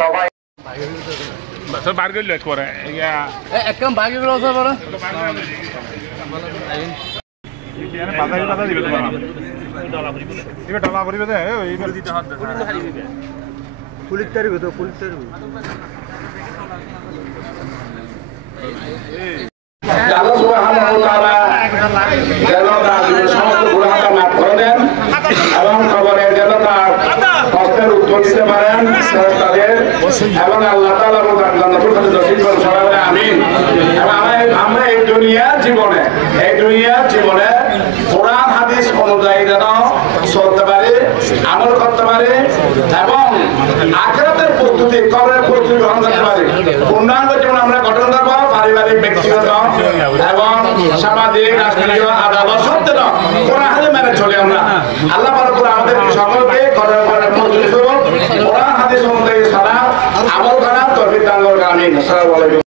সবাই তো বার করলে করে একদম বাকি গুলো আছে বড় এখানে বাধা দিবে তোমার এবার ডলা ভরিবে দে এইবার দিতে হাত দে পুলিশ তারিবে তো পুলিশ তারিবে আল্লাহ সুবহানাহু ওয়া তাআলা যেন তার সমস্ত গুনাহকে মাফ করে দেন এবং কবরে যেন তার কষ্টের উত্তর দিতে পারেন তাদের এবং আল্লাহ তাআলা জান্নাতুল ফেরদৌস নসিব করুন সবাই বলে আমিন। এবং আমরা এই দুনিয়ার জীবনে কোরআন হাদিস অনুযায়ী যেন চলতে পারি, আমল করতে পারি এবং আখিরাতের প্রস্তুতি কবরের প্রস্তুতি গ্রহণ করতে পারি। পূর্ণাঙ্গ জীবন আমরা গঠন করবো পারিবারিক, ব্যক্তিগত এবং সামাজিক, রাষ্ট্রীয়, আদালত সব যেন কোরআন হাদিস মেনে চলে আমরা। আল্লাহ পাক আমাদের সকলকে কবরের প্রস্তুতি করুন, কোরআন হাদিস অনুযায়ী সালাত আমল করার তৌফিক দান করুন। আমিন। আসসালামু আলাইকুম।